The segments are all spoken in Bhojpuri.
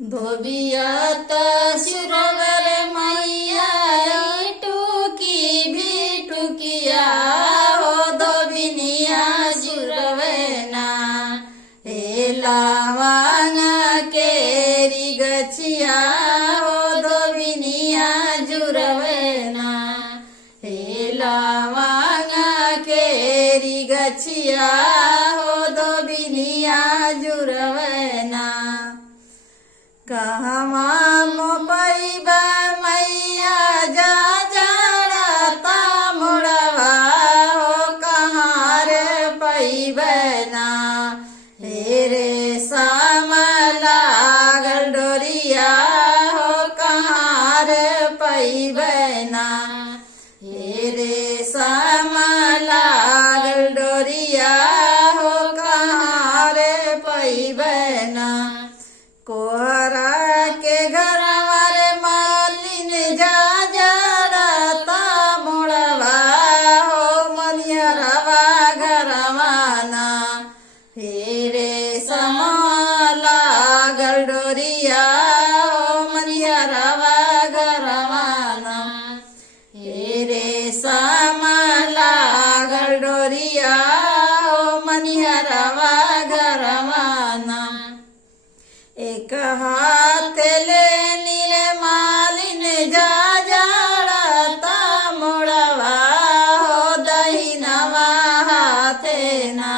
धोबिया सुरवर मैया टूकी भी टूकिया हो धोबिनिया सुरवना हे लावांग केरी गछिया हो धोबिनिया जुरवना हे लावांग केरी गछिया हो धोबिनिया जुरवना कहवा मोपैबा मैया जा जाड़ता मुड़वा हो कहाँ रे पैबना हे रे साम लागल डोरिया हो कहाँ रे पैबना हे रे साम लागल डोरिया हो कहाँ रे पैबना कोहरा के घर वाले मालिन जा जाड़ता मुड़वा हो मनियरवा घरवाना हे रे समा लागल डोरिया हो मनियरवा घरवाना हे रे समा लागल डोरिया हो मनियरवा घरवाना एक हाथ ले नीले मालिन जा जाड़ता मुड़वा हो दहिनवा हाथेना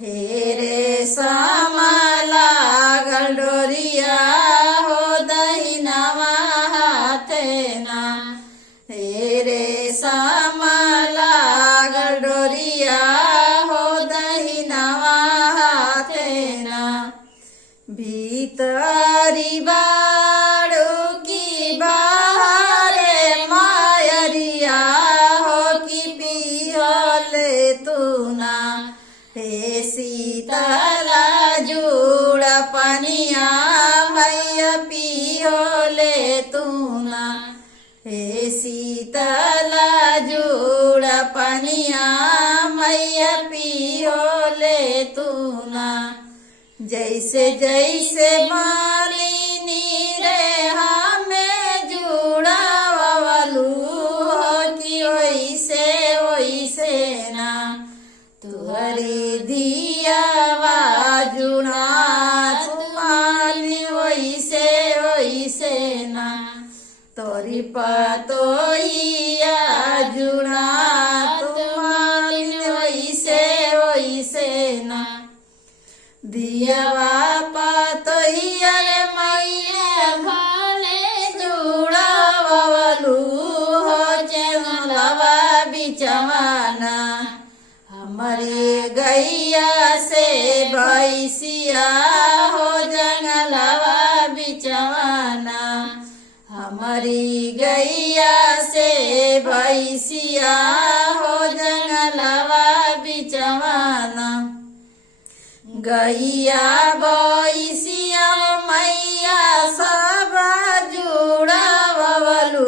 हे रे सामा लागल डोरिया हो दहिनवा हाथेना हे रे सामा लागल डोरिया हो दहिनवा हाथेना भीतरी बाड़ू की बाहरे मायरिया हो कि पियोले तूना हे सीतला जुड़ पनिया मैया पियोले तूना हे सीतला जुड़ पनिया मैया पियोले तूना जैसे जैसे मालिनी रे हमें जुड़ावलू हो कि वैसे वैसे ना तुहरी धियावा जुड़ा तुम्हारी वैसे वैसे ना तोरी पतोहिया जुड़ा तुम्हारी वैसे वैसे ना दियावा पतोहिया रे मैया भले जुड़ावलू हो चेंगलवा बिचवाना हमारे गैया से भैसिया हो जंगलवा बिचवाना हमारी गैया से भैसिया हो जंगलवा बिचवाना गैया भैसिया मैया सब जुड़ावलू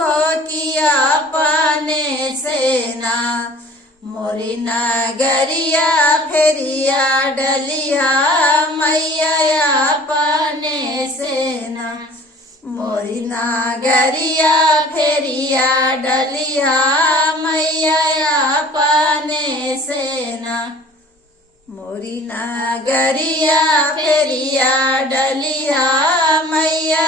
हो किया पाने सेना मोरी नगरिया फेरिया डलिया मैया पाने सेना मोरी नगरिया फेरिया डलिया मैया पाने सेना मोरी नगरिया फेरिया डलिया मैया